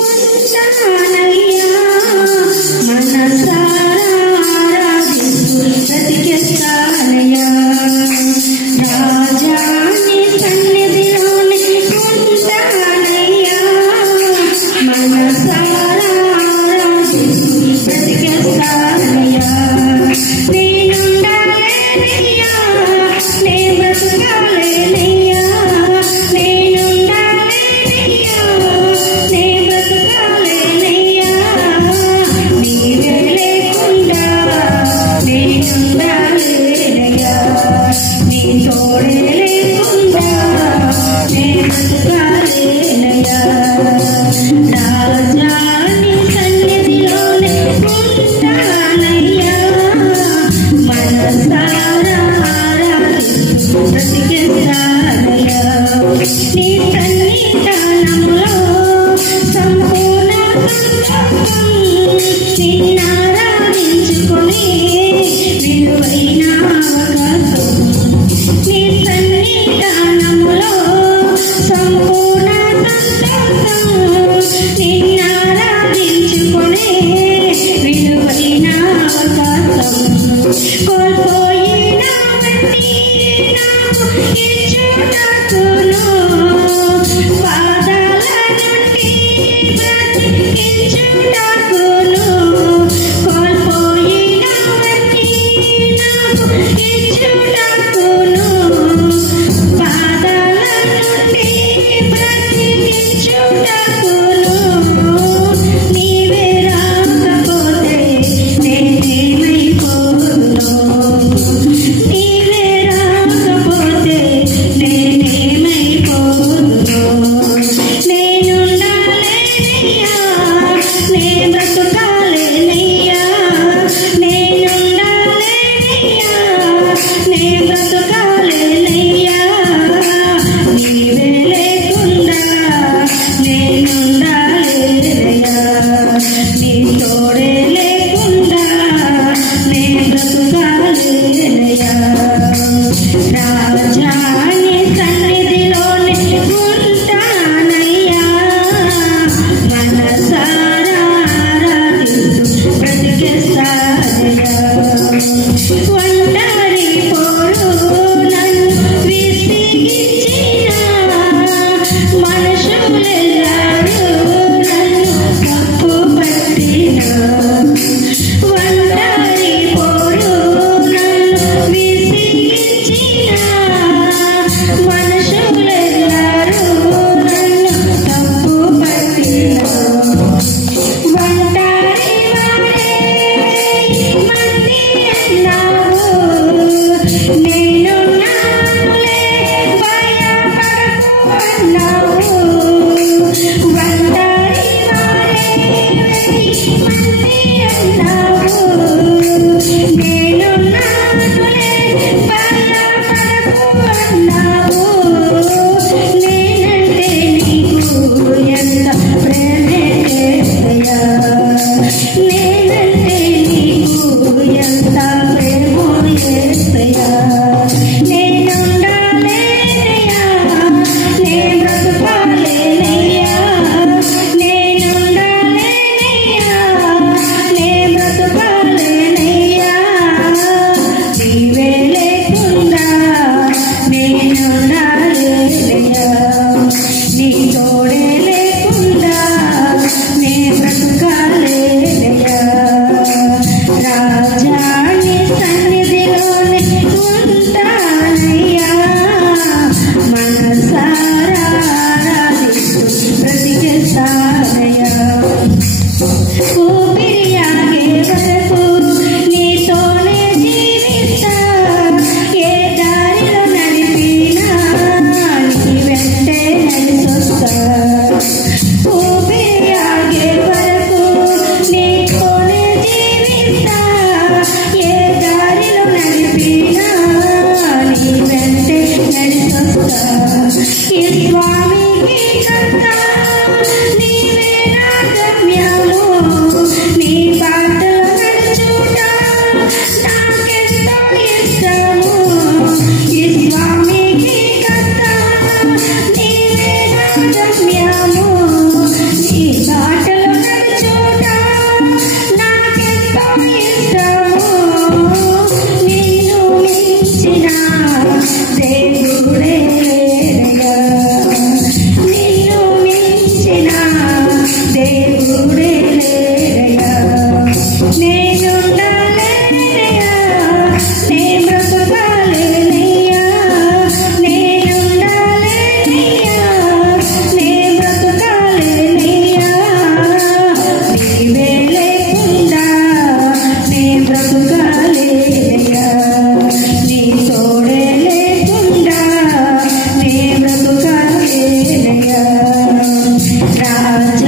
ఉంటానయ్యా మనసారా ఆరాధిస్తూ బ్రతికేస్తానయ్యా రాజా నీ సన్నిధిలోనే ఉంటానయ్యా మనసారా ఆరాధిస్తూ బ్రతికేస్తానయ్యా నేనుండాలేనయ్యా నే బ్రతకాలేనయ్యా నేనుండాలేనయ్యా నే బ్రతకాలేనయ్యా నీవే లేకుండా నేనుండాలేనయ్యా నీ తోడే లేకుండా నే బ్రతకాలేనయ్యా రాజా నీ సన్నిధిలోనే ఉంటానయ్యా మనసారా ఆరాధిస్తూ బ్రతికేస్తానయ్యా నీ సన్నిధానంలో సంపూర్ణ సంతోషం నిన్నారాధించుకొని విలువైన అవకాశం నీ సన్నిధానంలో సంపూర్ణ సంతోషం నిన్నారాధించుకొని విలువైన అవకాశం కోల్పోయినవన్నీ నాకు ఇచ్చుటకును పాదాల నుండి బ్రతికించుటకును కోల్పోయినవన్నీ నాకు ఇచ్చుటకును పాదాల నుండి బ్రతికించుటకును నీవే రాకపోతే నేనేమైపోదును నీవే రాకపోతే నేనేమైపోదును నేనుండాలేనయ్యా నే బ్రతకాలేనయ్యా నేనుండాలేనయ్యా నే బ్రతకాలేనయ్యా నీవే లేకుండా నేనుండాలేనయ్యా రాజా